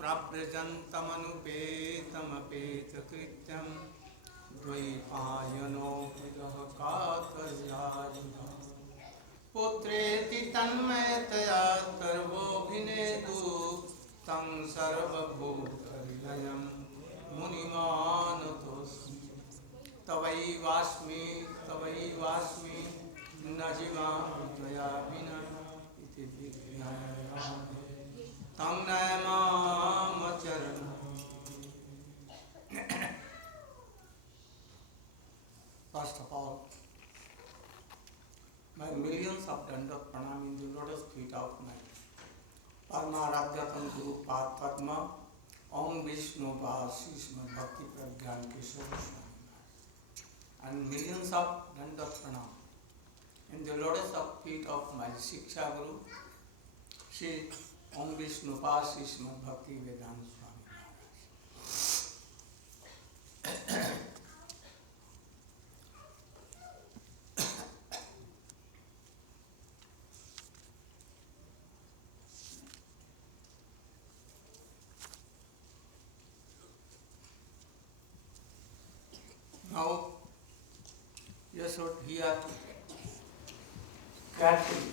pravrjantamअनुपेतमपेतकृत्यं द्वैपायनो विदः कातर्यायिनः पुत्रेति तन्मयतया सर्वोऽभिनेदु तं सर्वभूतहृदयं मुनिमानतोऽस्मि तवैवास्मि न जीवामि त्वया विना इति विज्ञाय तं नमामचरणम्. First of all, my millions of dandat pranam in the lotus feet of my Paramaradhyatam Guru Pad Padma Om Vishnu Vasishma Bhakti Pragyan Kishore Swami, and millions of dandat pranam in the lotus of feet of my Shiksha Guru Shri Om Vishnu Vasishma Bhakti Vedanta Swami Maharaj. Now, you should hear carefully.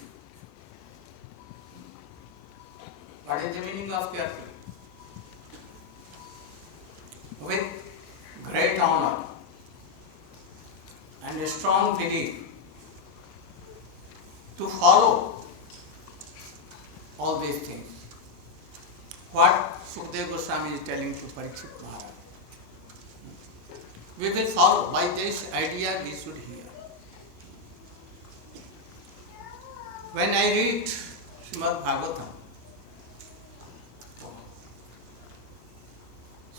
What is the meaning of carefully? With great honor and a strong belief to follow all these things. What Sukadeva Goswami is telling to Parikshit Maharaj. We will follow. By this idea we should hear. When I read Srimad Bhagavatam,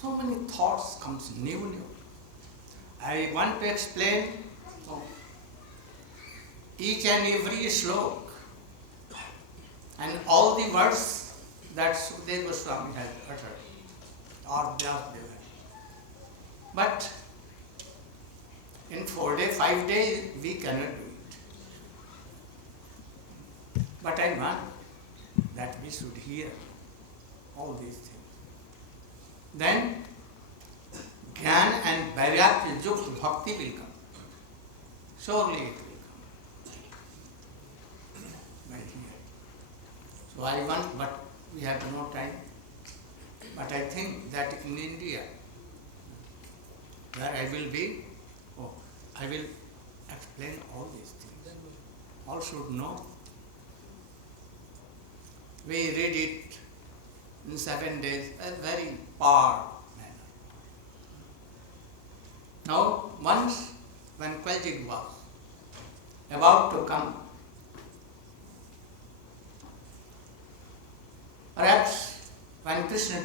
so many thoughts comes new. I want to explain each and every slok and all the words that Sukadeva Goswami has uttered or Vyasadeva. But in 4 days, 5 days, we cannot do it. But I want that we should hear all these things. Then, Jnana and Vairagya Yukta Bhakti will come. Surely it will come. Right here. So I want, but we have no time. But I think that in India, where I will be, I will explain all these things. All should know. We read it in 7 days, a very poor manner. Now, once when Kaljig was about to come, perhaps when Krishna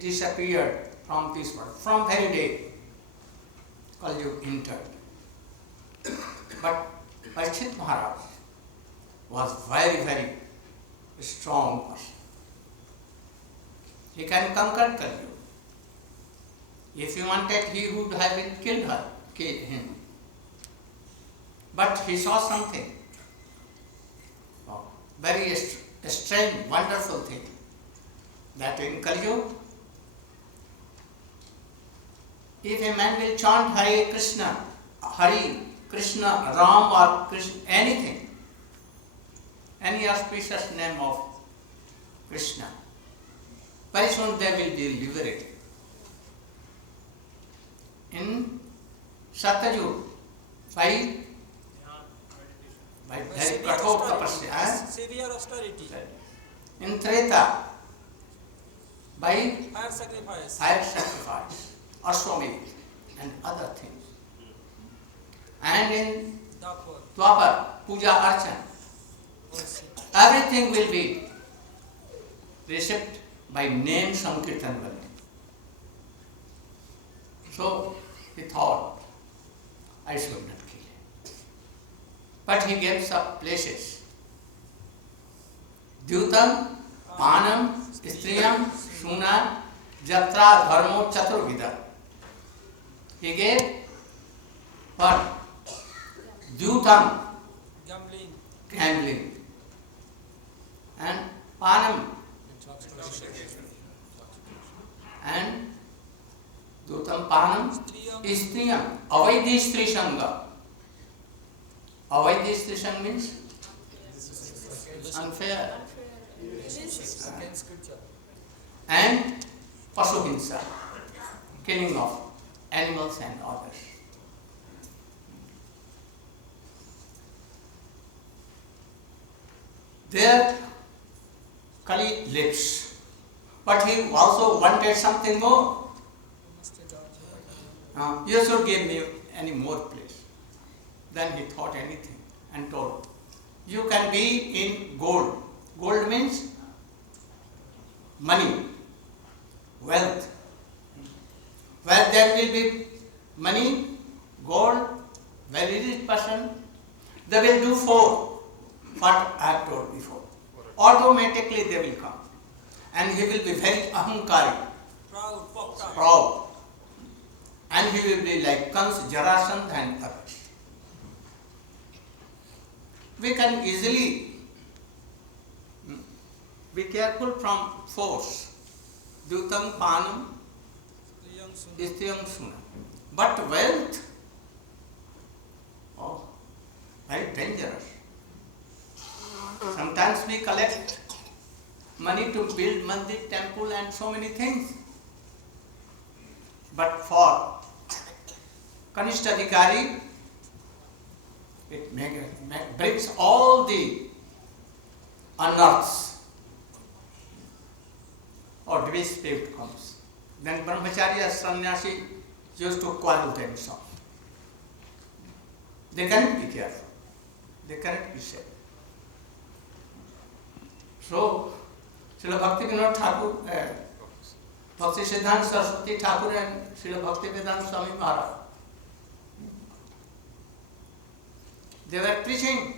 disappeared from this world, from very day, Kaljug entered. But Parikshit Maharaj was very, very strong person. He can conquer Kaljug. If he wanted, he would have been killed him. But he saw something. Very strange, wonderful thing. That in Kaljug, if a man will chant Hare Krishna, Ram or Krishna, anything, any auspicious name of Krishna, very soon they will be liberated. In Satyajug, by very kathok tapasya, severe austerity. In Treta, by Fire sacrifice, Ashwamedh and other things. And in Dapur, Dwapar, Puja Archan, everything will be received by name Sankirtan Vande. So he thought, I should not kill him. But he gave some places. Dyutam, Panam, Striyam, Suna, Jatra, Dharmo, Chaturvida. He gave what? Dyutam, gambling. And Panam, and Dutam Panam Istriyam. Avaidhi Stri Sangha. Avaidhi Stri Sangha means unfair. Against scripture. And Pasuhinsa, killing of animals and others. There Kali lives, but he also wanted something more. You should give me any more place. Then he thought anything and told, you can be in gold. Gold means money, wealth. Where there will be money, gold, very rich person, they will do four, what I have told before. Automatically they will come. And he will be very ahankari, proud. And he will be like Kans, Jarasandha and others. We can easily be careful from force. Dutam Panam Istriyam Suna. But wealth, oh, very dangerous. Sometimes we collect money to build mandir, temple and so many things. But for Kanishta Adhikari, it brings all the unearths or dispute comes. Then Brahmachari as sannyasi used to quarrel themselves. They cannot be careful. They cannot be safe. So, Srila Bhakti-Vinod Thakur, Bhakti Siddhanta Saraswati Thakur and Srila Bhakti-Vedanta Swami Maharaja, they were preaching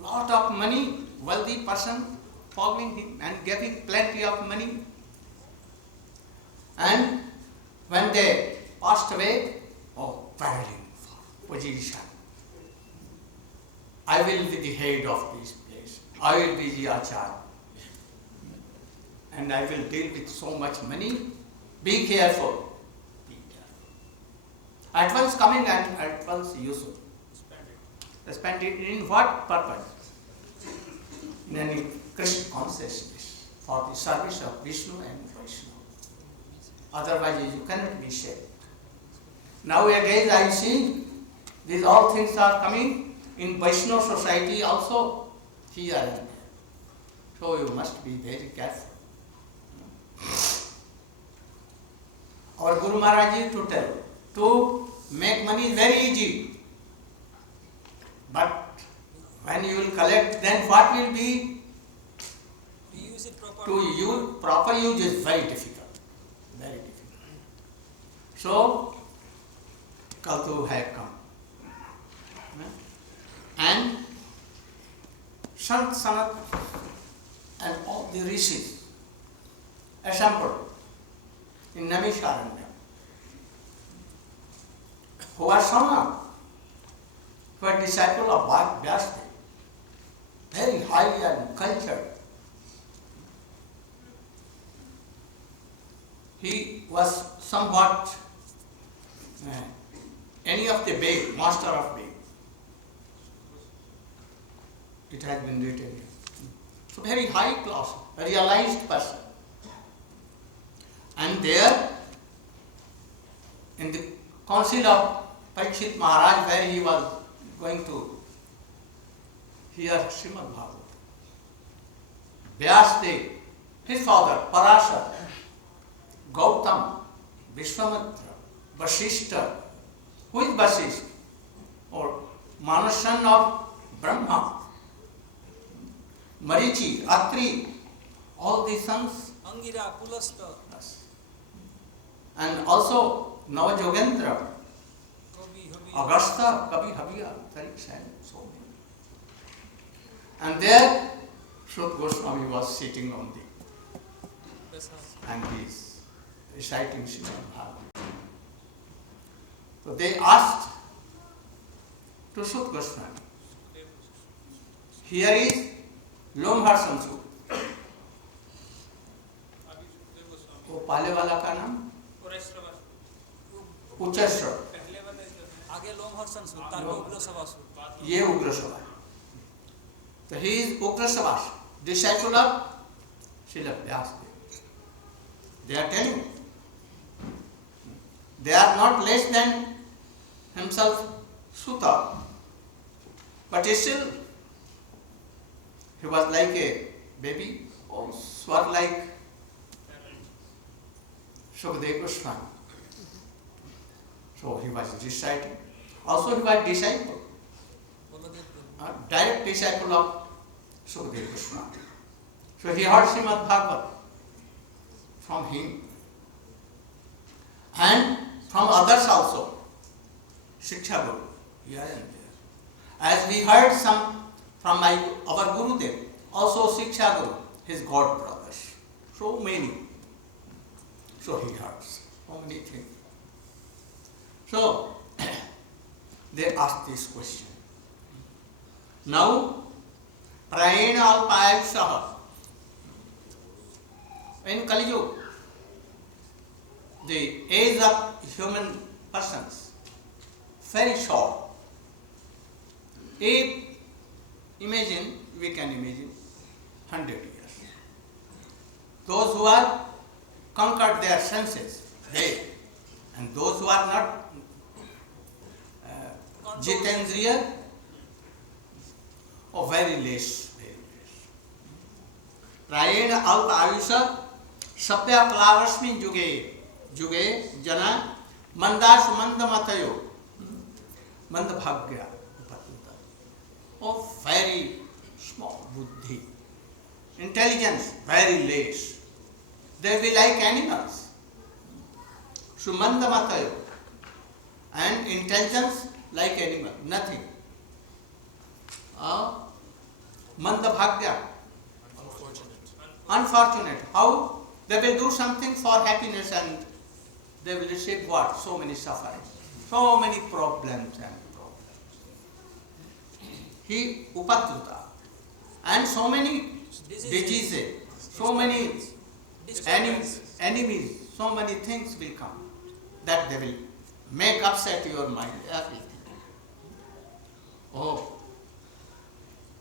lot of money, wealthy person following him and giving plenty of money. And when they passed away, quarreling for position. I will be the head of this place. I will be the acharya. And I will deal with so much money. Be careful. Be careful. At once coming and at once useful. Spend it in what purpose? In any Krishna consciousness for the service of Vishnu and Vishnu. Otherwise you cannot be saved. Nowadays I see these all things are coming in Vaishnava society also here and there. So you must be very careful. Our Guru Maharaj used to tell, to make money is very easy. But when you will collect, then what will be? Use it properly. To use, proper use is very difficult. Very difficult. So, Kaltu had come. And Sant Sanat and all the rishis assembled in Namisharanya, who are someone who are disciple of Vyasdev, very highly and cultured. He was somewhat any of the Ved, master of Ved. It has been written here. So very high class, a realized person. And there, in the council of Parikshit Maharaj, where he was going to hear Srimad Bhagavatam, Vyasdev, his father, Parashar, Gautam, Vishwamitra, Vasishta. Who is Vasishta? Or Manasan of Brahma, Marichi, Atri, all these sons. Angira, Pulasta, Yes. And also Navajogendra, Agastha, Kavi, Haviya, Tariks and so many. And there Srut Goswami was sitting on the and he is reciting Srimad Bhagavatam. So they asked to Srut Goswami, here is Lomhar Samsut. Oh, पहले वाला का नाम उच्चश्रव, आगे लोमहर्षण सुर, उग्र सवासुर। ये उग्र सभा। तो he is Ugrasrava, disciple of Srila Vyasadeva. They are telling, they are not less than himself Sutta, but still he was like a baby, or sword like Sukadeva Goswami. So he was reciting. Also he was disciple, direct disciple of Sukadeva Goswami. So he heard Srimad Bhagavad from him and from others also, Shiksha Guru, here and there. As we heard some from our Gurudev, also Shiksha Guru, his god brothers, so many. So he heard so many things. So they asked this question. Now, Prayena Alpayushaha, in Kali Yuga, the age of human persons very short. If imagine, we can imagine 100 years. Those who are conquered their senses, they, and those who are not Jitendriya, or very less, very less. Prayena alpa ayusha sabya kalavasmin juge जुगे जना मंदासु मंद मतयो मंद भाग्य उपतुता, or very small buddhi, intelligence very less, they will be like animals. Sumanda matayo, and intelligence like animal, nothing. Manda bhagya, unfortunate. How? They will do something for happiness and they will receive what? So many sufferings, so many problems and problems. He upatruta, and so many diseases, so many enemies, so many things will come that they will make upset your mind, everything. Oh,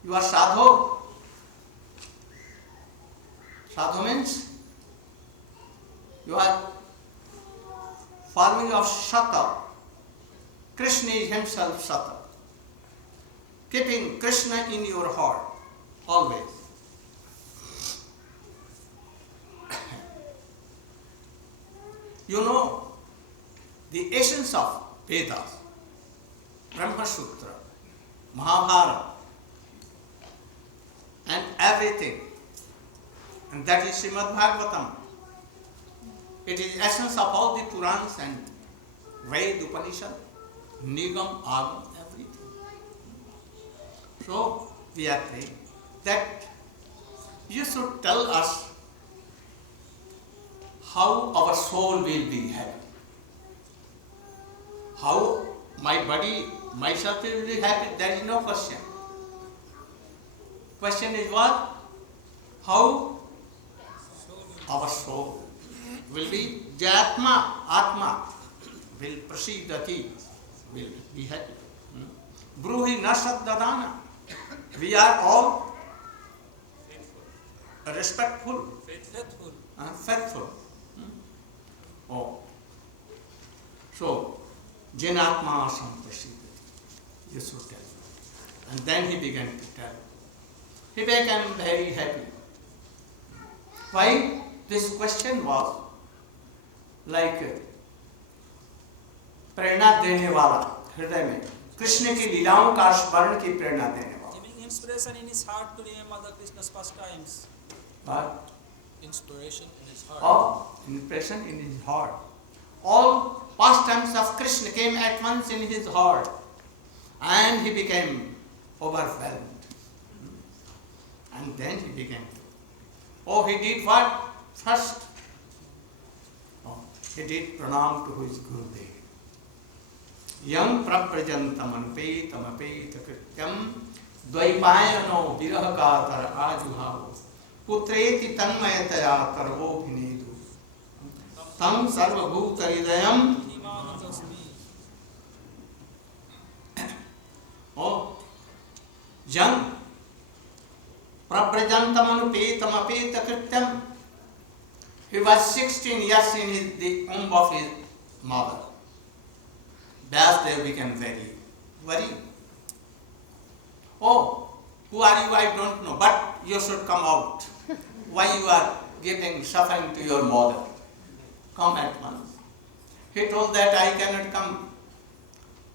you are sadhu. Sadhu means you are forming of Sata. Krishna is himself Sata. Keeping Krishna in your heart always. You know the essence of Vedas, Brahma Sutra, Mahabharata, and everything. And that is Srimad Bhagavatam. It is essence of all the Purans and Ved, Upanishad, Nigam, Agam, everything. So we are praying that you should tell us how our soul will be happy. How my body, myself will be happy, there is no question. Question is what? How our soul will be, Jatma, Atma, will prasidati, will be happy. Bruhi nasat dadana. We are all respectful, faithful. Oh. So, Janatma asam prasidati. You should tell. And then he began to tell. He became very happy. Why? This question was like प्रेरणा देने वाला हृदय में कृष्ण की लीलाओं का स्मरण की प्रेरणा देने वाला. Giving inspiration in his heart to remember the Krishna's pastimes. What? Inspiration in his heart. Oh, impression in his heart. All pastimes of Krishna came at once in his heart, and he became overwhelmed. And then he began to. Oh, he did what? First, he did pranam to his Gurudev. Yam praprajantam anpetam apeta krityam dvaipayano virahakatar ajuhavo putreti tanmayataya tarvo bhinedu Tam Sarvabhuta Hridayam. Oh, young. Prabrajantamanupeta mapeta krityam. He was 16 years in the womb of his mother. Vyasdeva became very worried. Oh, who are you? I don't know, but you should come out. Why you are giving suffering to your mother? Come at once. He told that I cannot come.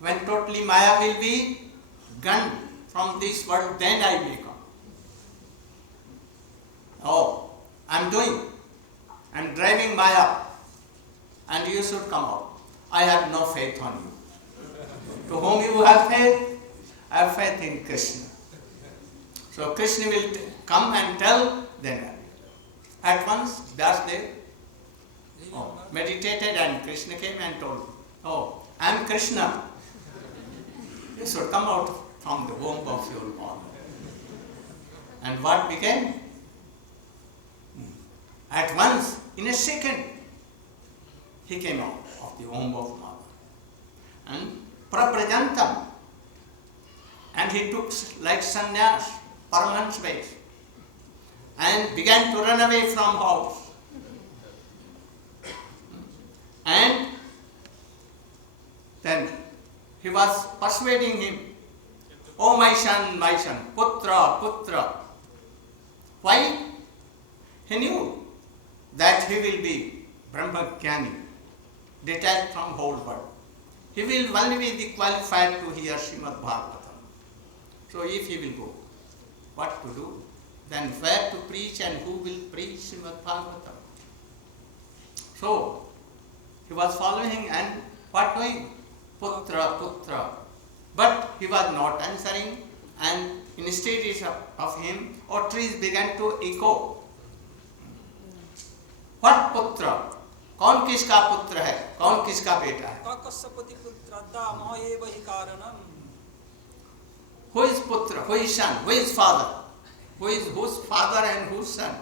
When totally Maya will be gone from this world, then I will come. Oh, I am doing. I am driving Maya, and you should come out. I have no faith on you. To whom you have faith? I have faith in Krishna. So Krishna will come and tell, then at once Vyasdeva meditated, and Krishna came and told, oh, I am Krishna. You should come out from the womb of your mother. And what became? At once, in a second, he came out of the womb of mother. And praprajantam. And he took like sannyas, permanent space, and began to run away from house. And then he was persuading him, oh my son, putra, putra. Why? He knew that he will be Brahmagyani, detached from whole world. He will only be qualified to hear Srimad Bhagavatam. So if he will go, what to do? Then where to preach and who will preach Srimad Bhagavatam? So he was following and what doing? Putra, putra. But he was not answering, and instead of him, or trees began to echo. What putra? कौन किसका पुत्र है? कौन किसका बेटा है? Who is putra? Who is son? Who is father? Who is whose father and whose son?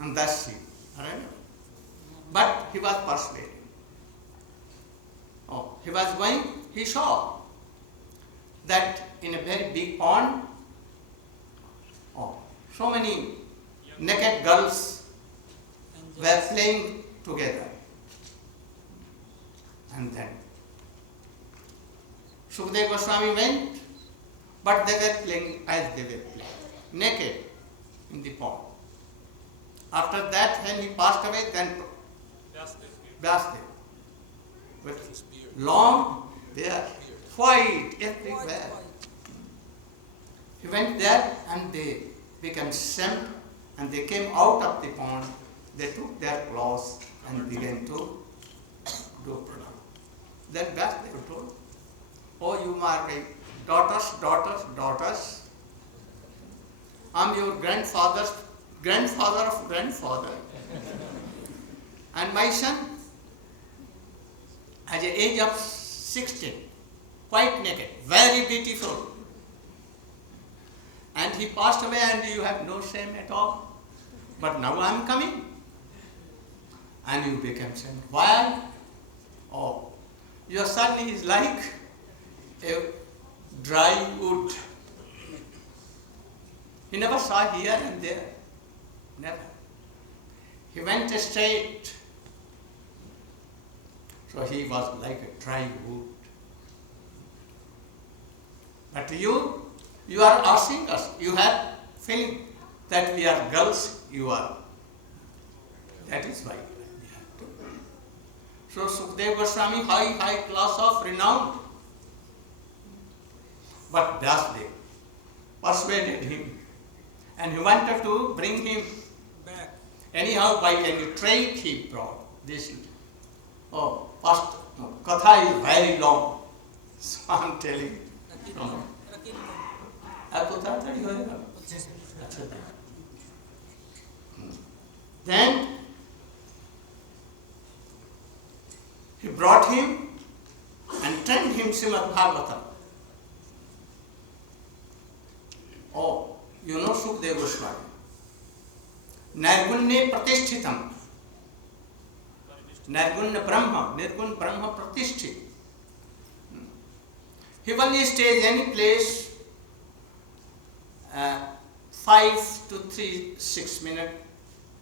And thus he. Right? But he was persuaded. Oh, he was going, he saw that in a very big pond, oh, so many naked girls were playing together. And then Sukadeva Goswami went, but they were playing as they were playing, naked in the pond. After that, when he passed away, then Vyasdeva, with long hair, white everywhere. He went there and they became sent, and they came out of the pond. They took their clothes and began to do pranam. Then Vyasdeva told, oh, you are my daughters. I am your grandfather of grandfather. And my son, at the age of 16, quite naked, very beautiful. And he passed away and you have no shame at all. But now I am coming. And you became shame. Why? Oh, your son is like a dry wood. He never saw here and there. Never. He went straight. So he was like a dry wood. But you are asking us, you have feeling that we are girls, you are. That is why we have to. So Sukadeva Goswami, high class of renown. But Vyasdeva persuaded him. And he wanted to bring him back. Anyhow, by any trade he brought this. Oh, first, Katha is very long. So I am telling. Then he brought him and trained him Srimad Bhagavatam. Oh, you know Sukadeva Goswami. Nirgunne pratishthitam Nirgun Brahma Pratishthit. He only stays any place 5 to 6 minutes,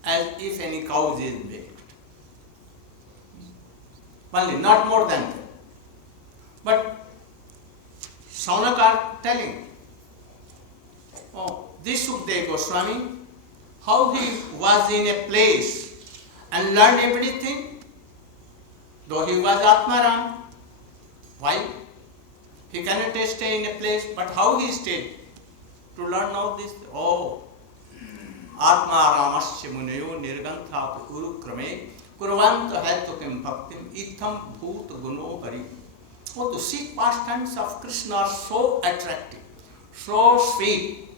as if any cow is milked. Only, not more than that. But Shaunak are telling, this Sukadeva Goswami, how he was in a place and learned everything, though he was Atmaram. Why? He cannot stay in a place, but how he stayed to learn all this? Atmaramasya munayo nirgantha urukrame kurvanta hetukim bhaktim itham bhut guno hari. To see pastimes of Krishna are so attractive, so sweet,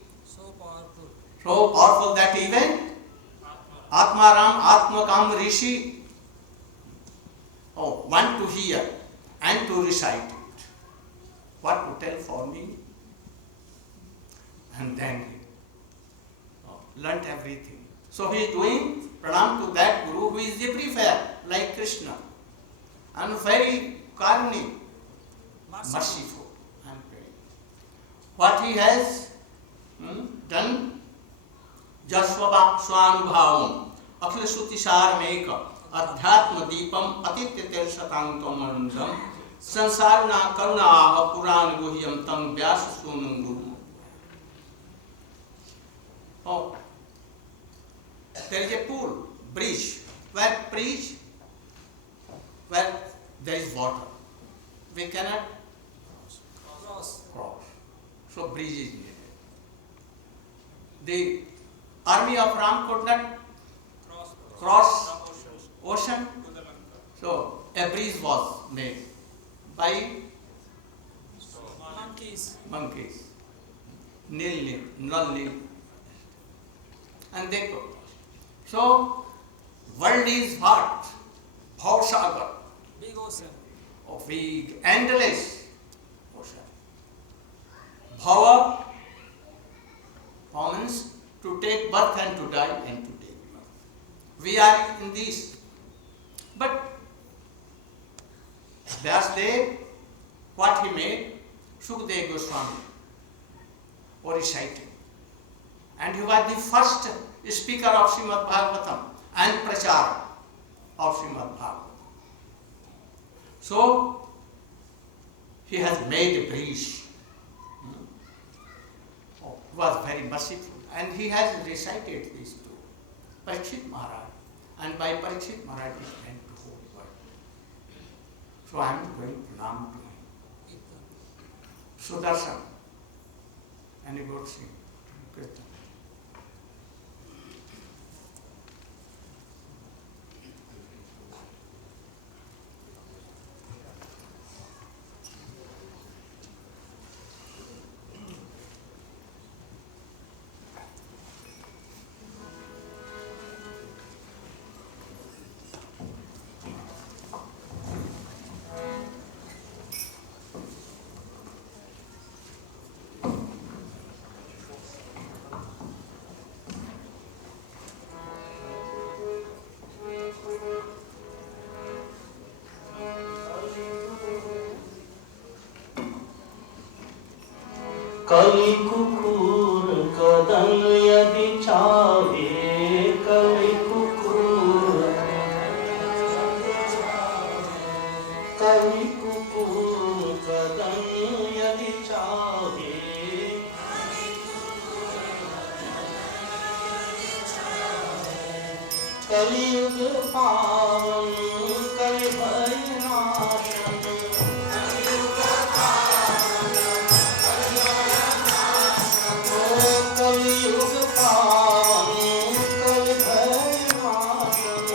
so powerful that even Atmaram, Atmakam Rishi want to hear and to recite it. What to tell for me? And then he learnt everything. So he is doing pranam to that Guru who is everywhere, like Krishna, and very karuni, merciful and praying. What he has done, Jaswaba Swanubhavam, Akhila Sutisar Meka, Adhyatma Deepam, Atityatel Satankamandam, Sansarna Karuna Puran Guhyam Tam Vyasa Sunam Guru. There is a pool, bridge, where there is water. We cannot cross. So bridge is needed. The army of Ram could not cross ocean. So a bridge was made by monkeys. Nil. And they go. So, world is what? Bhausagar. Big ocean. Big, endless ocean. Bhava means to take birth and to die and to take birth. We are in this. But Vyasdev, what he made, Sukadeva Goswami, or reciting. And he was the first speaker of Srimad Bhagavatam and Prachara of Srimad Bhagavatam. So, he has made a bridge. He was very merciful. And he has recited these to Parikshit Maharaj. And by Parikshit Maharaj he went to whole world. So I am going pranam to him. Sudarshan. And he would sing Kirtan. कलि कुकुर कदम यदि चाहे कलि कुकुर कदम यदि चाहे कलियुग पावन कलि भय नाशन कलियुग पावन कलि भय नाशन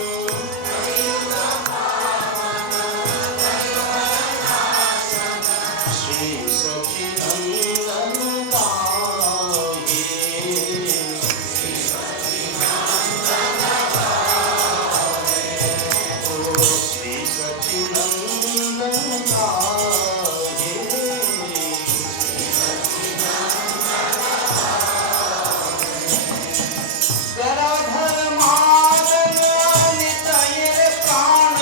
श्री सच्चिदानंद गाये श्री सच्चिदानंद गाये गराधर मादन नितय प्राण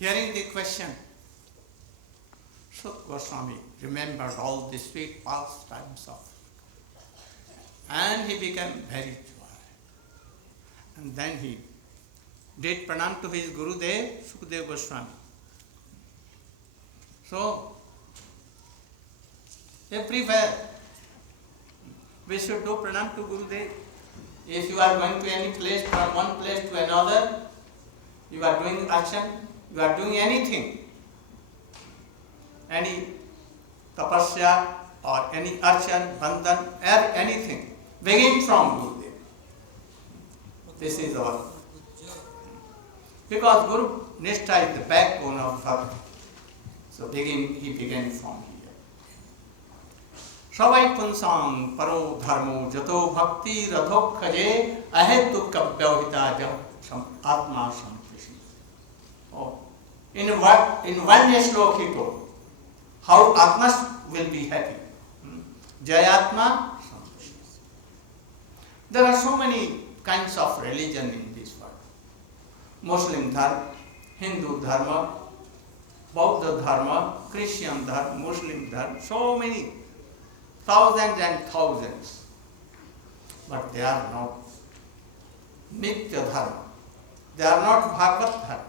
Hearing the question, Sukha Goswami remembered all the sweet pastimes of, and he became very joy. And then he did pranam to his Gurudev, Sukadeva Goswami. So, everywhere we should do pranam to Gurudev. If you are going to any place, from one place to another, you are doing action, you are doing anything, any tapasya or any archan, bandhan, or anything, begin from Gurudev. This is our, because Guru Nishtha is the backbone of Bhakti. So he began from here. Savai punsam paro dharmo jato bhakti radhok khaje ahetu kavyavita jam atma samprishna. Oh, in one slok he told how atmas will be happy. Jayatma samprishna. There are so many kinds of religion in this world. Muslim dharma, Hindu dharma, Bauddha dharma, Christian dharma, Muslim dharma, so many, thousands and thousands. But they are not Nitya dharma. They are not Bhagavad dharma.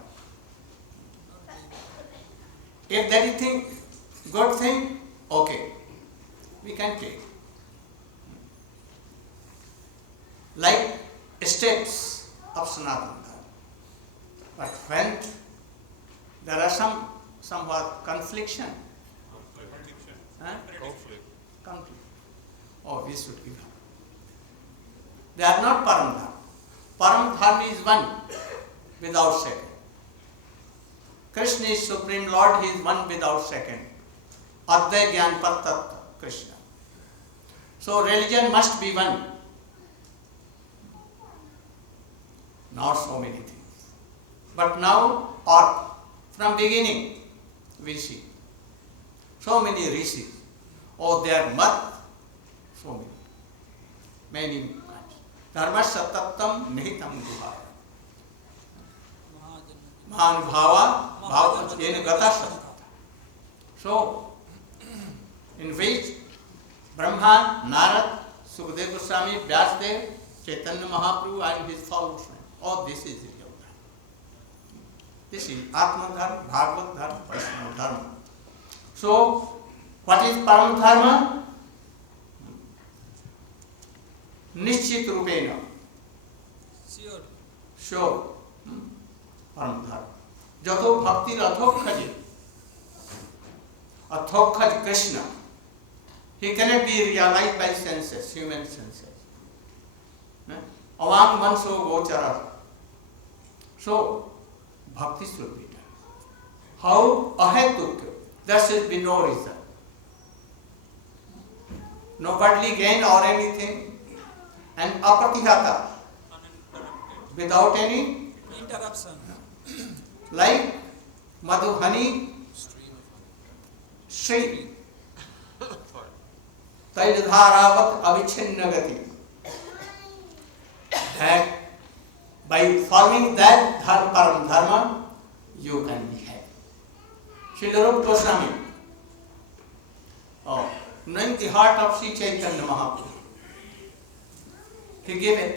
If there is anything, good thing, okay, we can take. Like steps of Sanatana dharma. But when there are somewhat confliction. Conflict. Oh, we should give up. They are not Param Dharma. Param Dharma is one, without second. Krishna is Supreme Lord, He is one without second. Advai Gyan Pat Tattva, Krishna. So religion must be one. Not so many things. But now, or from beginning, we see so many rishis. Oh, they are mat, so many kinds. Dharma satattam nihitam guhaya. Mahanubhava bhava yena gata sattva. So, in which Brahma, Narad, Sukadeva Goswami, Vyasdev, Chaitanya Mahaprabhu and his followers. Oh, this is real dharma. This is Atma Dharma, Bhagavad Dharma, Vaishnava Dharma. So, what is Param Dharma? Nishchit Rupena. Sure. Param Dharma. Jato Bhakti Adhokkhaji. Adhokkhaji Krishna. He cannot be realized by senses, human senses. Avam manso gochara. So, bhakti should be done. How? Ahetuk. There should be no reason. No worldly gain or anything. And apatihata. Without any interruption. Like Madhuhani Sri. Tajdharavat avicchinnagati. That by following that Param Dharma, you can be happy. Srila Rupa Goswami, knowing the heart of Sri Chaitanya Mahaprabhu, he gave a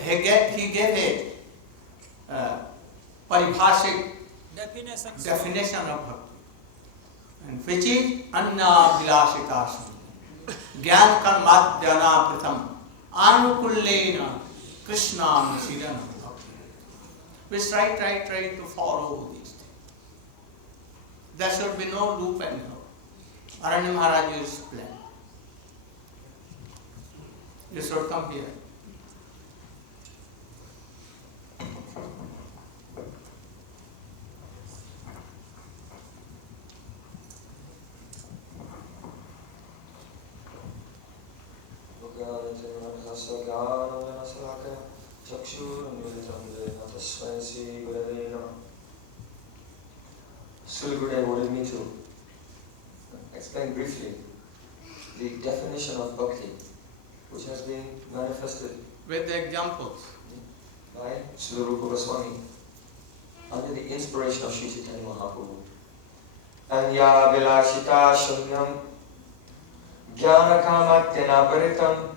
paribhashic definition of bhakti, and which is Anna Vilashitasam, Gyan Karmadhyana Pratham, Anukullena Krishna Siddhana Bhakti. We try to follow these things. There should be no loop and no. Aranya Maharaja's plan. You should come here. Srila Gurudev wanted me to explain briefly the definition of bhakti, which has been manifested with the examples by Srila Rupa Goswami. under the inspiration of Sri Chaitanya Mahaprabhu. Anya Vilashita Shunyam Jnana Kamatyana Paritam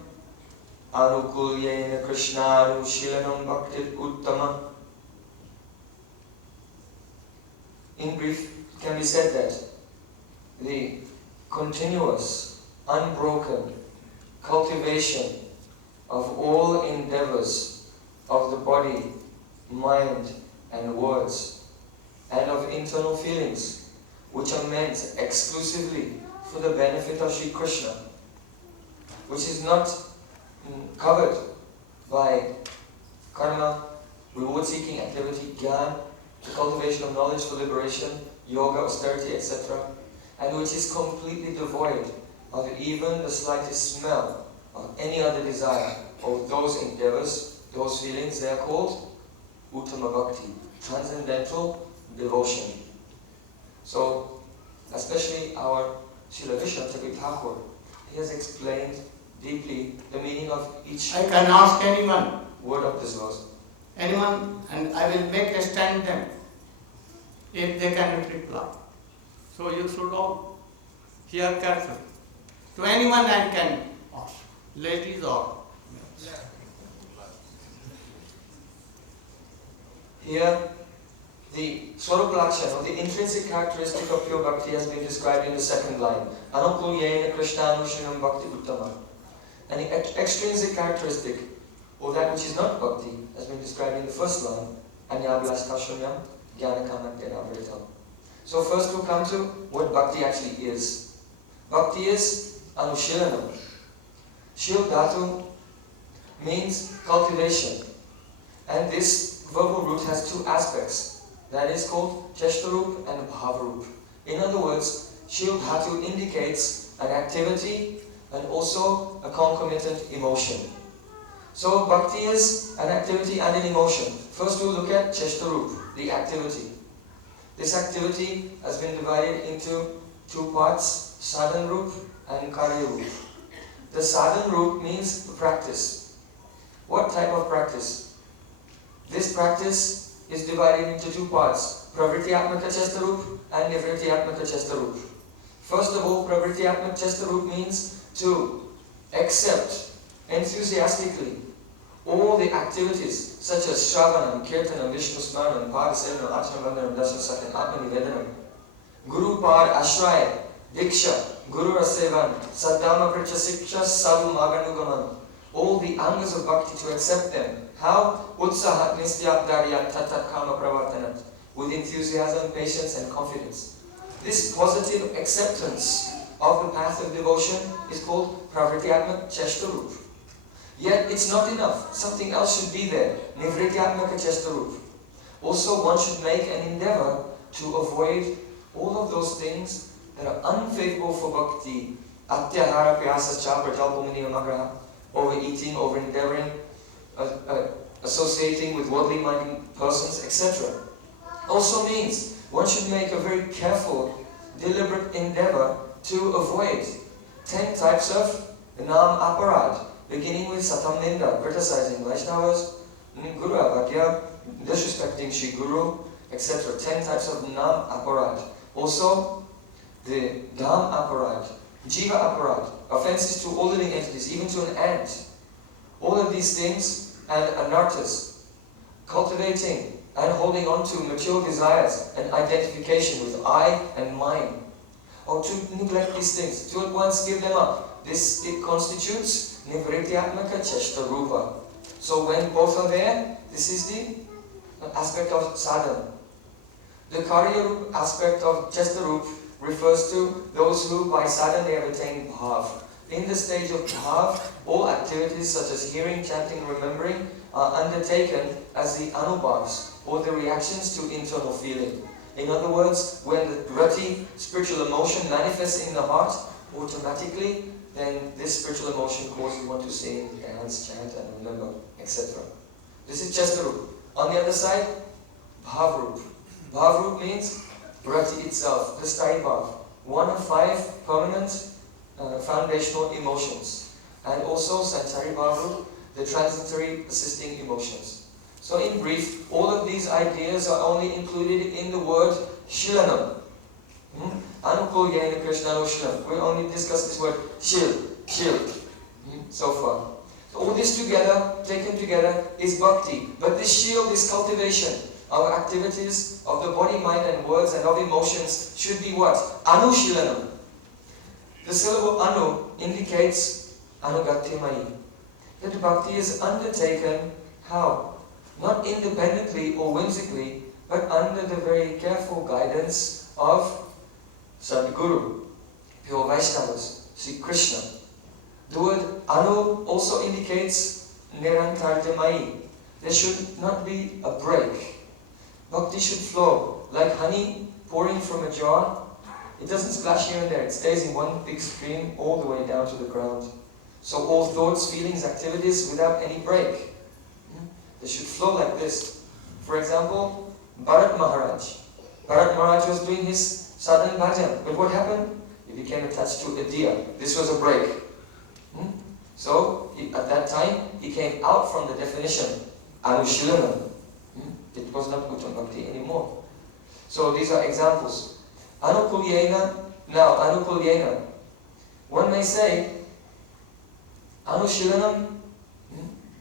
Anukulyena Krishna Anushilanam Bhakti Uttama. In brief, it can be said that the continuous, unbroken cultivation of all endeavors of the body, mind, and words, and of internal feelings, which are meant exclusively for the benefit of Sri Krishna, which is not covered by karma, reward-seeking activity, jnana, the cultivation of knowledge for liberation, yoga, austerity, etc., and which is completely devoid of even the slightest smell of any other desire of those endeavors, those feelings. They are called Uttama Bhakti, transcendental devotion. So, especially our Srila Vishnu Thakur, he has explained deeply the meaning of each I can ask anyone, word of this verse. and I will make a stand them if they cannot reply. So you should all hear carefully. To anyone I can ask, ladies or males. Here, the Swarup Lakshana, or the intrinsic characteristic of pure bhakti, has been described in the second line. Anukulyena Krishna Anushinam Bhakti Uttama. And the extrinsic characteristic, or that which is not bhakti, has been described in the first line. Anyabhyastashanyam Jnanakamatena Vritam. So first we'll come to what bhakti actually is. Bhakti is Anushilanam. Shil Dhatu means cultivation. And this verbal root has two aspects. That is called Cheshtarup and Bhavarup. In other words, Shil Dhatu indicates an activity and also a concomitant emotion. So bhakti is an activity and an emotion. First we'll look at Cheshtarup, the activity. This activity has been divided into two parts, Sadhan Rup and Karya Rup. The Sadhan Rup means the practice. What type of practice? This practice is divided into two parts, Pravrityatmaka Chestarup and Nivrityatmaka Chestarup. First of all, Pravrityatmaka Chestarup means to accept enthusiastically all the activities such as Shravanam, Kirtanam, Vishnu Smaranam, Padasevanam, Achanam, Darshan Sakyan, Atma Nivedanam, Guru Pad Ashraya, Diksha, Guru Rasevan, Saddhama Pricha Siksha, Sadhu Maganugaman, all the angas of bhakti, to accept them. How? Utsahat Nistyat Daryat Tatat Kama Pravartanat, with enthusiasm, patience, and confidence. This positive acceptance of the path of devotion is called Pravrityatmaka Cheshtarup. Yet it's not enough. Something else should be there. Nivrityatmaka Cheshtarup. Also, one should make an endeavor to avoid all of those things that are unfavorable for bhakti. Atyahara Pyasa Chapra Jalpamuni Magraha. Overeating, over-endeavoring, associating with worldly minded persons, etc. Also means one should make a very careful, deliberate endeavor to avoid 10 types of Nam Aparad, beginning with Satam Ninda, criticizing Vaishnavas, Guru Avagya, disrespecting Shri Guru, etc. 10 types of Nam Aparad. Also, the Dham Aparad, Jiva Aparad, offenses to all living entities, even to an ant. All of these things, and anarthas, cultivating and holding on to material desires and identification with I and mine, or to neglect these things, to at once give them up. This, it constitutes Nivrityatmaka Cheshtarupa. So when both are there, this is the aspect of sadhana. The Karya aspect of Cheshtarup refers to those who by sadhana they have attained bhav. In the stage of bhav, all activities such as hearing, chanting, remembering are undertaken as the anubhavs, or the reactions to internal feeling. In other words, when the rati, spiritual emotion, manifests in the heart, automatically, then this spiritual emotion causes one to sing, dance, chant, and remember, etc. This is Cheshtarup. On the other side, Bhavrup. Bhavrup means rati itself, the sthai bhav, one of 5 permanent foundational emotions, and also Santari Bhavrup, the transitory assisting emotions. So in brief, all of these ideas are only included in the word Shilanam. Anukul Yena Krishna Shilam. We only discuss this word Shil, so far. So all this together, taken together, is bhakti. But this shield, this cultivation of activities of the body, mind and words and of emotions should be what? Anushilanam. The syllable anu indicates anugatyamayi. That bhakti is undertaken how? Not independently or whimsically, but under the very careful guidance of Sadguru, pure Vaishnavas, Sri Krishna. The word anu also indicates nirantarjamayi. There should not be a break. Bhakti should flow like honey pouring from a jar. It doesn't splash here and there. It stays in one big stream all the way down to the ground. So all thoughts, feelings, activities without any break. They should flow like this. For example, Bharat Maharaj. Bharat Maharaj was doing his sadhana bhajan. But what happened? He became attached to a deer. This was a break. So, at that time, he came out from the definition, Anushilanam. It was not Uttam Bhakti anymore. So, these are examples. Anukulyena. Now, Anukulyena. One may say, Anushilanam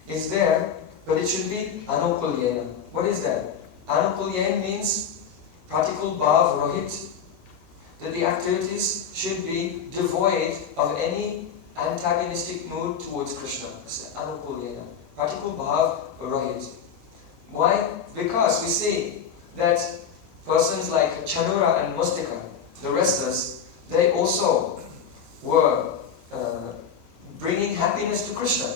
is there, but it should be Anukulyena. What is that? Anukulyena means pratikul bhav rohit. That the activities should be devoid of any antagonistic mood towards Krishna. Anukulyena. Pratikul bhav rohit. Why? Because we see that persons like Chanura and Mustika, the wrestlers, they also were bringing happiness to Krishna.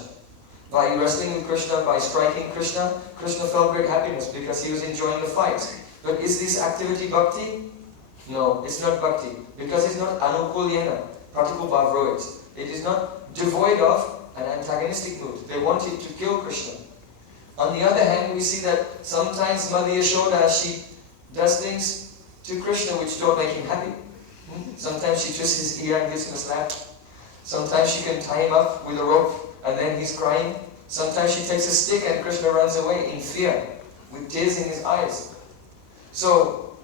By wrestling with Krishna, by striking Krishna, Krishna felt great happiness because he was enjoying the fight. But is this activity bhakti? No, it's not bhakti. Because it's not anukulyena, pratikul bhav rohit. It is not devoid of an antagonistic mood. They wanted to kill Krishna. On the other hand, we see that sometimes Mother Yashoda, she does things to Krishna which don't make him happy. Sometimes she twists his ear and gives him a slap. Sometimes she can tie him up with a rope and then he's crying. Sometimes she takes a stick and Krishna runs away in fear with tears in his eyes. So,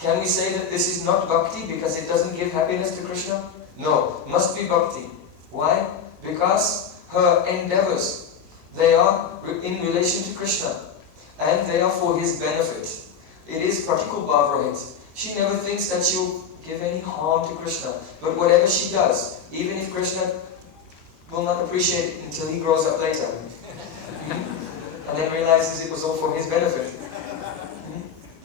can we say that this is not bhakti because it doesn't give happiness to Krishna? No, must be bhakti. Why? Because her endeavors, they are in relation to Krishna and they are for his benefit. It is pratikul bhav rohit. She never thinks that she'll give any harm to Krishna. But whatever she does, even if Krishna will not appreciate it until he grows up later and then realizes it was all for his benefit.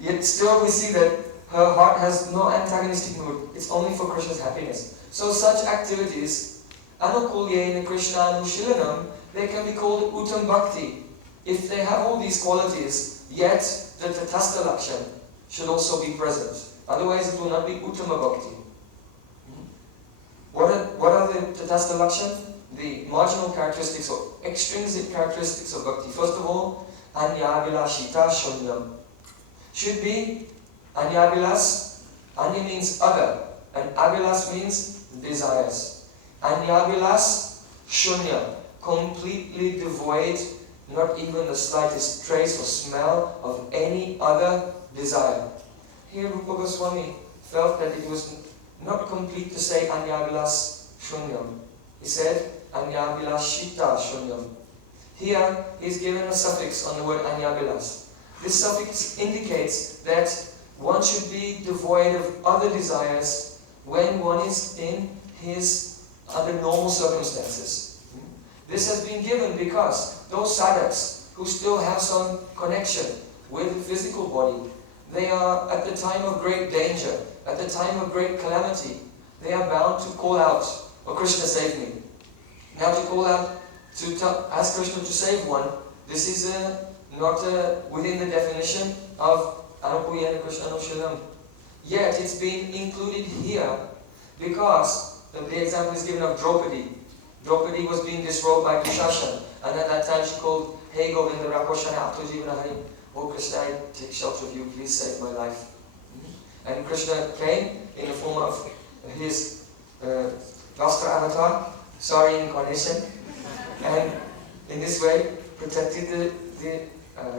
Yet still we see that her heart has no antagonistic mood. It's only for Krishna's happiness. So such activities, anukulyena Krishna anushilanam, they can be called uttam bhakti. If they have all these qualities, yet the tatastha lakshan should also be present. Otherwise it will not be uttama bhakti. What are the tatastha lakshan? The marginal characteristics or extrinsic characteristics of bhakti. First of all, anyavilashita shunyam. Should be anyavilas. Anya means other, and avilas means desires. Anyavilas shunya, completely devoid, not even the slightest trace or smell of any other desire. Here Rupa Goswami felt that it was not complete to say anyavilas shunyam. He said anyavilashita shunyam. Here he is given a suffix on the word anyavilas. This suffix indicates that one should be devoid of other desires when one is in his under normal circumstances. This has been given because those sadhaks who still have some connection with the physical body, they are at the time of great danger, at the time of great calamity, they are bound to call out, "Oh Krishna, save me." Now to call out, to ask Krishna to save one, this is not within the definition of Anukulyena Krishna Anushilanam. Yet it's been included here because the example is given of Draupadi. Draupadi was being disrobed by Dushashan, and at that time she called, "Hey Govinda Rakoshana Apto Jivana Hari." "Oh Krishna, I take shelter of you, please save my life." And Krishna came in the form of his Vastra avatar, sari incarnation, and in this way protected the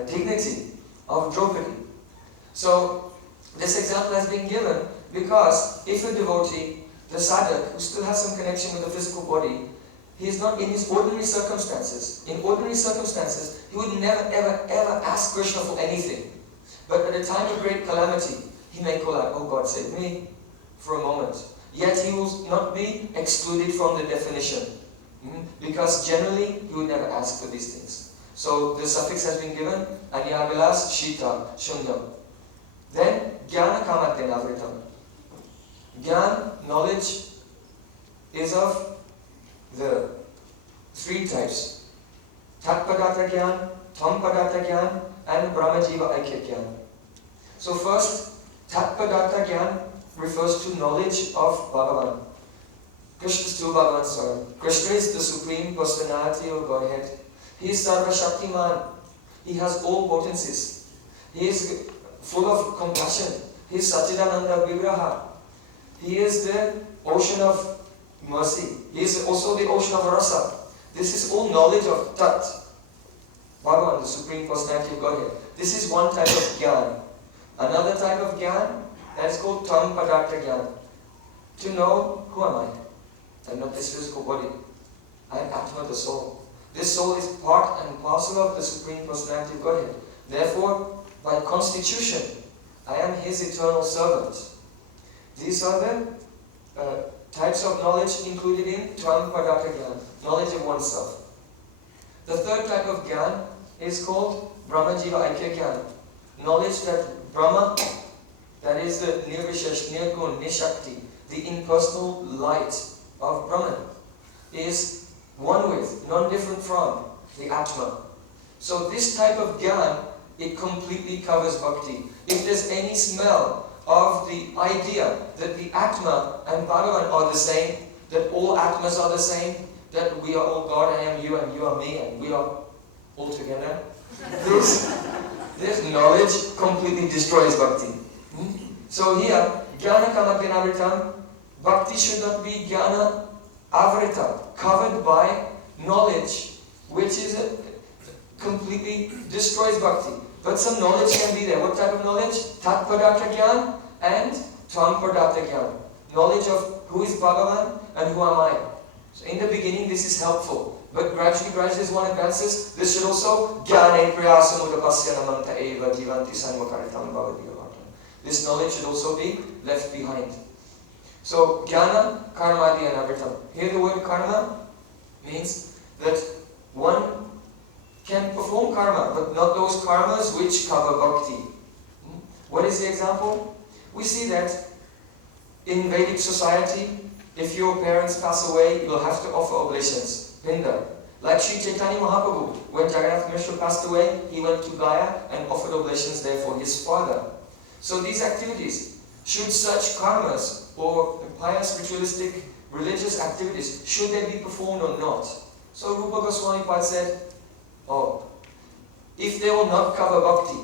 dignity of Draupadi. So this example has been given because if a devotee, the sadhak, who still has some connection with the physical body, he is not in his ordinary circumstances. In ordinary circumstances, he would never, ever, ever ask Krishna for anything. But at a time of great calamity, he may call out, "Oh God, save me," for a moment. Yet he will not be excluded from the definition. Because generally, he would never ask for these things. So the suffix has been given, Anyavilas, Shita, Shunyam. Then, Jnana Kamatena Vritam. Jnana, knowledge, is of the three types. Tat Padatha Jnana, Tam Padatha Jnana, and Brahma Jiva Aikya Jnana. So first, Tat Padatha Jnana refers to knowledge of Bhagavan. Krishna is still Bhagavan's son. Krishna is the Supreme Personality of Godhead. He is Sarva Shaktiman. He has all potencies. He is full of compassion. He is Satchidananda Vigraha. He is the ocean of mercy. He is also the ocean of rasa. This is all knowledge of Tat. Bhagavan, the Supreme Personality of Godhead. This is one type of Jnana. Another type of Jnana, that is called Tam Padartha Jnana. To know, who am I? I'm not this physical body. I am Atma, the soul. This soul is part and parcel of the Supreme Personality of Godhead. Therefore, by constitution, I am His eternal servant. These are the types of knowledge included in Tam Padartha Jnana, knowledge of oneself. The third type of Jnana is called Brahma Jiva Aikya Jnana, knowledge that Brahma, that is the Nirvishesh, Nirgun, Nishakti, the impersonal light of Brahman, is one with, non-different from, the Atma. So this type of Jnana, it completely covers Bhakti. If there's any smell of the idea that the Atma and Bhagavan are the same, that all Atmas are the same, that we are all God, I am you and you are me and we are all together, this knowledge completely destroys Bhakti. So here, Jnana Kamadena Vritam, Bhakti should not be Jnana Avrita, covered by knowledge, which is completely destroys Bhakti. But some knowledge can be there. What type of knowledge? Tat Padartha Jnana and Tam Padartha Jnana. Knowledge of who is Bhagavan and who am I. So in the beginning this is helpful. But gradually as one advances, this should also Jnane Priyasamudapasya Namanta Eva Jivanti Sanmakaritam Bhavadiya. This knowledge should also be left behind. So, Jnana, Karmadi and Avritam. Here the word karma means that one can perform karma, but not those karmas which cover bhakti. What is the example? We see that in Vedic society, if your parents pass away, you will have to offer oblations, pinda. Like Sri Chaitanya Mahaprabhu, when Jagannath Mishra passed away, he went to Gaya and offered oblations there for his father. So these activities, should such karmas or pious, ritualistic, religious activities, should they be performed or not? So Rupa Goswami Pad said, if they will not cover bhakti,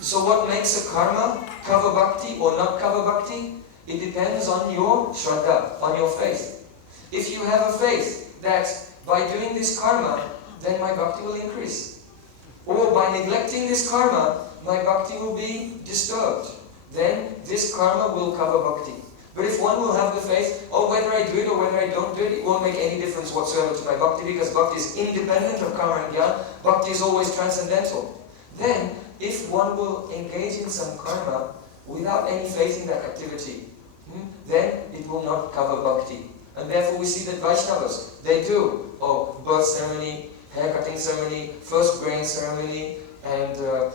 so what makes a karma cover bhakti or not cover bhakti? It depends on your shraddha, on your faith. If you have a faith that by doing this karma, then my bhakti will increase. Or by neglecting this karma, my bhakti will be disturbed. Then this karma will cover bhakti. But if one will have the faith, whether I do it or whether I don't do it, it won't make any difference whatsoever to my bhakti, because bhakti is independent of karma and jnana. Bhakti is always transcendental. Then, if one will engage in some karma without any faith in that activity, then it will not cover bhakti. And therefore we see that Vaishnavas, they do birth ceremony, hair cutting ceremony, first grain ceremony, and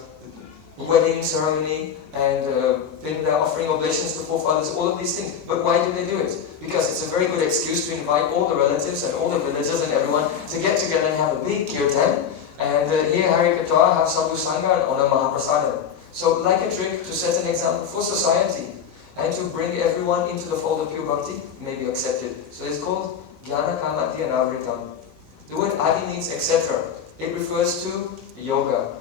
wedding ceremony, and pinda, offering oblations to forefathers, all of these things. But why do they do it? Because it's a very good excuse to invite all the relatives and all the villagers and everyone to get together and have a big kirtan, and hear Hari Katha, have Sadhu Sangha, and honor Mahaprasada. So like a trick to set an example for society, and to bring everyone into the fold of pure bhakti, may be accepted. So it's called Jnana Kamati and Avritam. The word Adi means etc. It refers to yoga.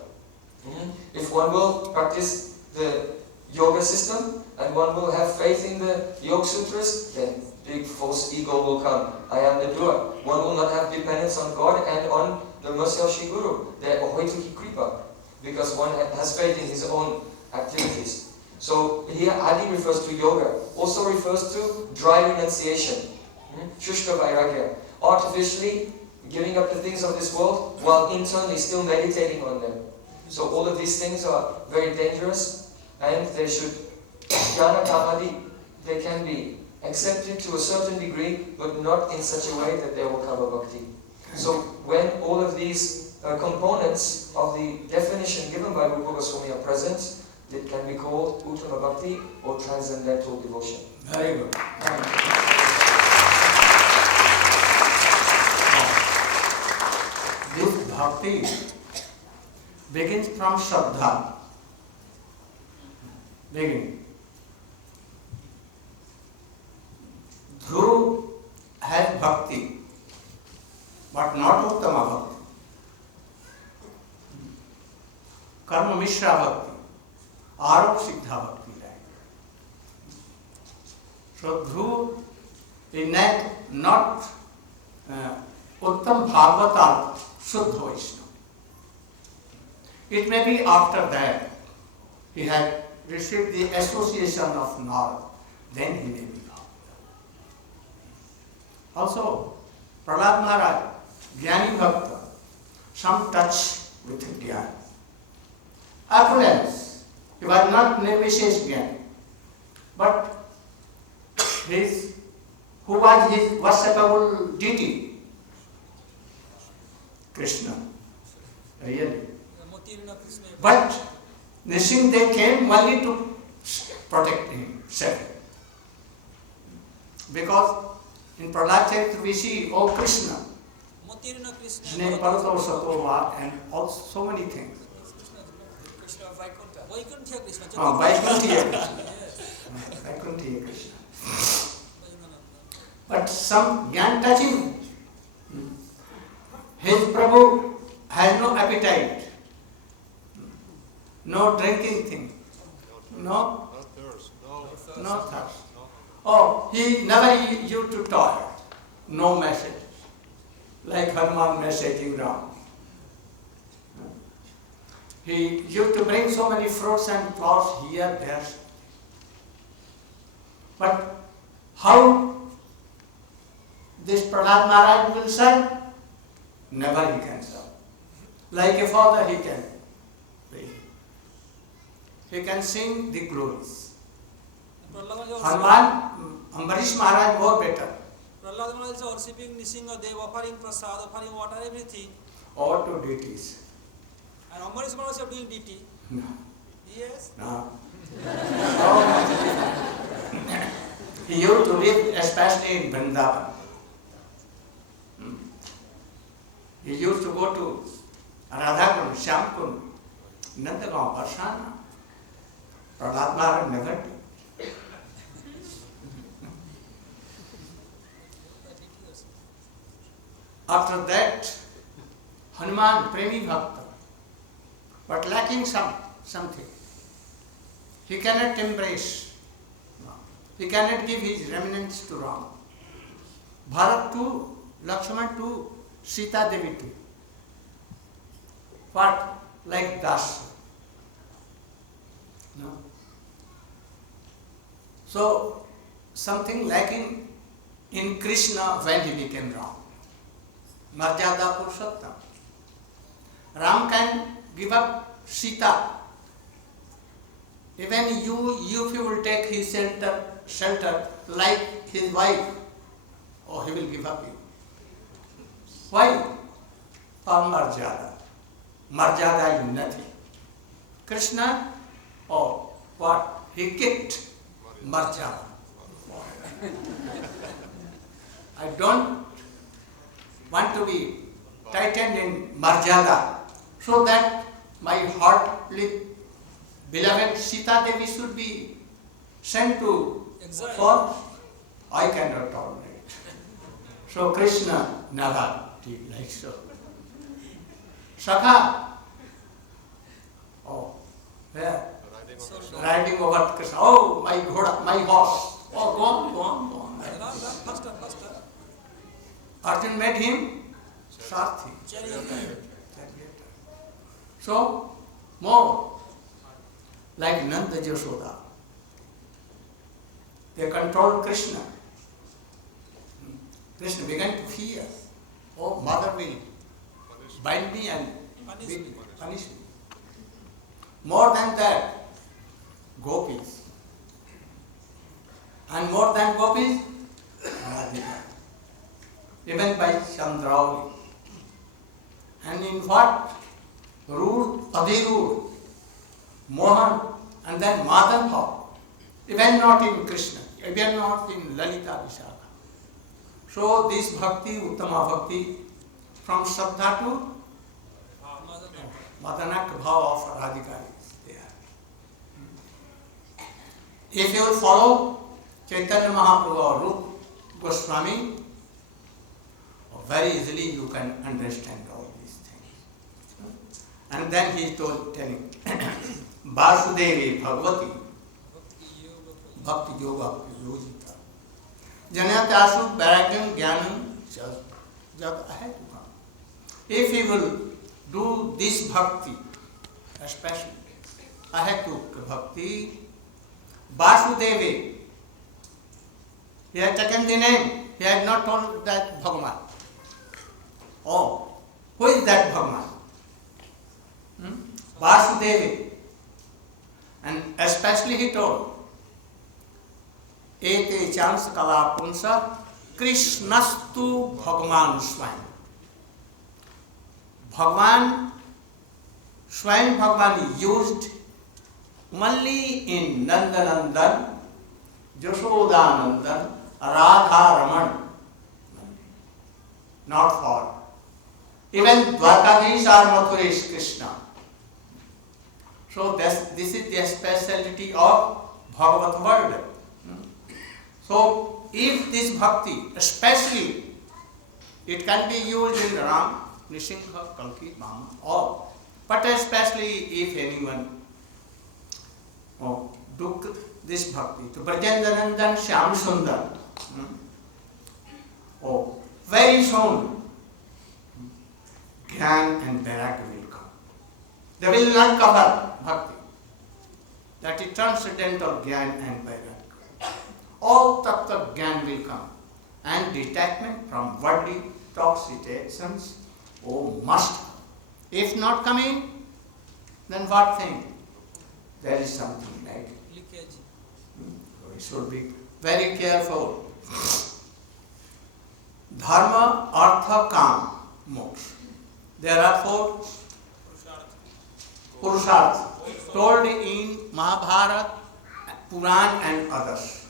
If one will practice the yoga system and one will have faith in the Yoga Sutras, then big false ego will come. I am the doer. One will not have dependence on God and on the mercy of Shri Guru, the Ahoituki Kripa. because one has faith in his own activities. So here Adi refers to yoga, also refers to dry renunciation, Shushka Vairagya, artificially giving up the things of this world while internally still meditating on them. So all of these things are very dangerous, and they should, jnana kamadi, they can be accepted to a certain degree, but not in such a way that they will cover bhakti. So when all of these components of the definition given by Rupa Goswami are present, it can be called Uttama Bhakti or transcendental devotion. Very good. This bhakti begins from Shraddha. Beginning. Dhruv has bhakti, but not Uttama Bhakti. Karma Mishra Bhakti, Arop Siddha Bhakti. So Dhruv is not Uttam Bhagavatal Shuddha Vaishnava. It may be after that he had received the association of Narayan, then he may be Bhagavatal. Also, Prahlad Maharaj, Jnani Bhakta, some touch with Jnana. Affluence, he was not Nirvishesh Jnani, but who was his worshipable deity? Krishna, really. But they came only to protect him, save him. Because in Prahlad Charitra we see, oh Krishna, his name Parato Satova, and also so many things. Oh, Vaikunthiya Krishna. Vaikunthiya Krishna. But some jnana touching. His Prabhu has no appetite, no drinking thing, no thirst. Oh, he never used to toil, no message, like Hanuman messaging Ram. He used to bring so many fruits and flowers here, there. But how this Prahlad Maharaj will serve? Never he can serve. Like a father he can play. He can sing the glories. Hanuman, Ambarish Maharaj more better. Prahlad Maharaj is worshipping Nishingadev, offering prasad, offering water, everything. Or to deities. And Ambarish Maharaj is doing deity. No. Yes. No. He used to live especially in Vrindavan. He used to go to Radhakund, Shyamkund, Nandagaon, Varsana. Prahlad Maharaj never did. After that, Hanuman, Premi Bhakta, but lacking something. He cannot embrace. He cannot give his remnants to Ram. Bharat to Lakshman to Sita Devi too. What? Like Das. No. So, something lacking in Krishna when he became Ram. Marjada Purushottam. Ram can give up Sita. Even if you will take his shelter like his wife, oh, he will give up you. Why? For Marjada. Marjada is nothing. Krishna, oh, what? He kicked Marjada. I don't want to be tightened in Marjada so that my heart with beloved Sita Devi should be sent to for I cannot tolerate. So Krishna never did like so. Sakha, oh, where? Riding over Krishna. Oh, my ghoda, my horse. Oh, go on. Faster. Arjun made him Sarthi. So, more. Like Nanda Yashoda. They controlled Krishna. Krishna began to fear. Oh, mother will bind me and punish me. More than that, gopis. And more than gopis, Radhika. Even by Chandrauli. And in what? Rude, Adhirude, Mohan, and then Madan Bhav. Even not in Krishna, even not in Lalita Vishaka. So this bhakti, Uttama bhakti, from Shraddha to Madanak Bhav of Radhika is there. If you will follow Chaitanya Mahaprabhu or Rupa Goswami, very easily you can understand all these things. And then he is telling, Vasudevi Bhagavati Bhakti Yoga Yojita Janatasu Baragyam Jnanam Jad Ahetukam. If he will do this bhakti, especially Ahetuk Bhakti, Vasudevi, he had taken the name, he had not told that Bhagavan. Oh, who is that Bhagavan? Vasudevi. And especially he told, Ete chans kala punsa Krishnastu Bhagavan Swayam. Bhagavan, Swayam Bhagavan used only in Nandanandan, Jashodanandan, Radha Raman. Not for. Even Dwarkadhish or Mathurish Krishna. So this is the speciality of Bhagavat world. So if this bhakti, especially, it can be used in Ram, Nisingha, Kalki, Mama, all. But especially if anyone do this bhakti, to Brajendanandan Shyam Sundar, very soon, Gyan and Vairagya will come. They will not cover bhakti. That is transcendental Gyan and Vairagya. All tattva Gyan will come. And detachment from worldly toxications, must come. If not coming, then what thing? There is something like leakage. We should be very careful. Dharma, Artha, Kam, Moksha. There are 4 Purusharthas told in Mahabharata, Puran and others.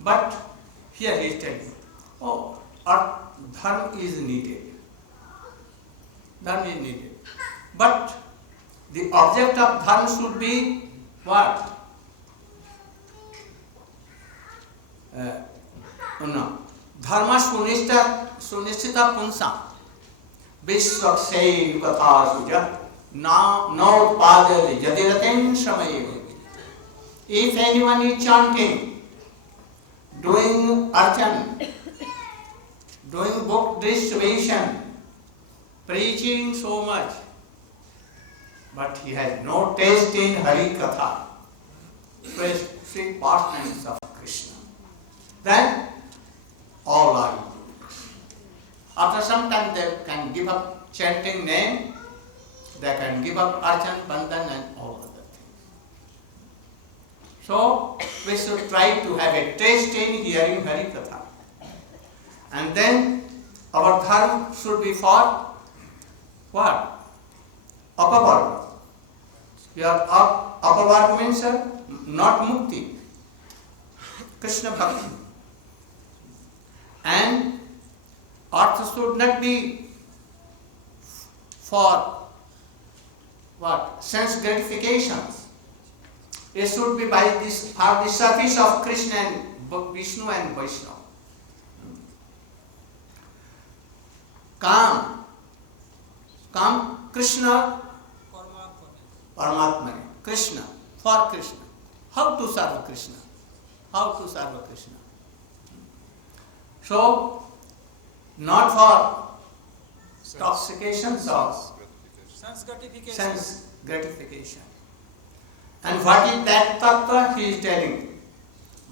But here he is telling, Dharma is needed. Dharma is needed. But the object of Dharma should be what? Dharma sunishita punsa Vishwakshay Gatha Suja now Padel Yadiratem Shamayev. If anyone is chanting, doing archan, doing book distribution, preaching so much, but he has no taste in Hari Katha, sweet pastimes of Krishna, then all are included. After some time they can give up chanting name, they can give up archan, bandhan and all other things. So we should try to have a taste in hearing Hari Katha. And then our dharma should be for what? Apavarga. Your apavarga means not mukti. Krishna bhakti. And artha should not be for what? Sense gratifications. It should be by this, for the service of Krishna and Vishnu and Vaishnava. Kam, Krishna, Paramatma, Krishna, for Krishna. How to serve Krishna? How to serve Krishna? So, not for intoxications or sense gratification. sense gratification. And what is that tattva? He is telling.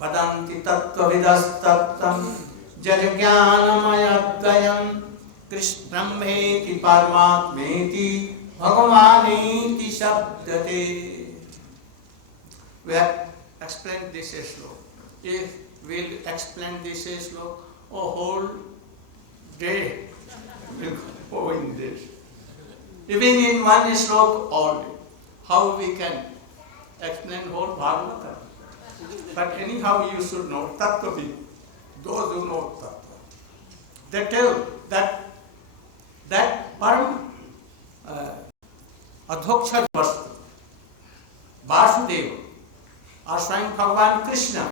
Vadanti tattva vidas tattam Jajagyanamayaddayam Krishnameti Paramatmeti Bhagavaneti Shabdate. We have explained this sloka. If we'll explain this sloka, a whole day will go in this. Even in one sloka all day. How we can explain whole Bhagavatam? But anyhow you should know Tattva. Those who know Tattva, they tell that Param Adhokshad Vastu Vasudeva or Swayam Bhagavan Krishna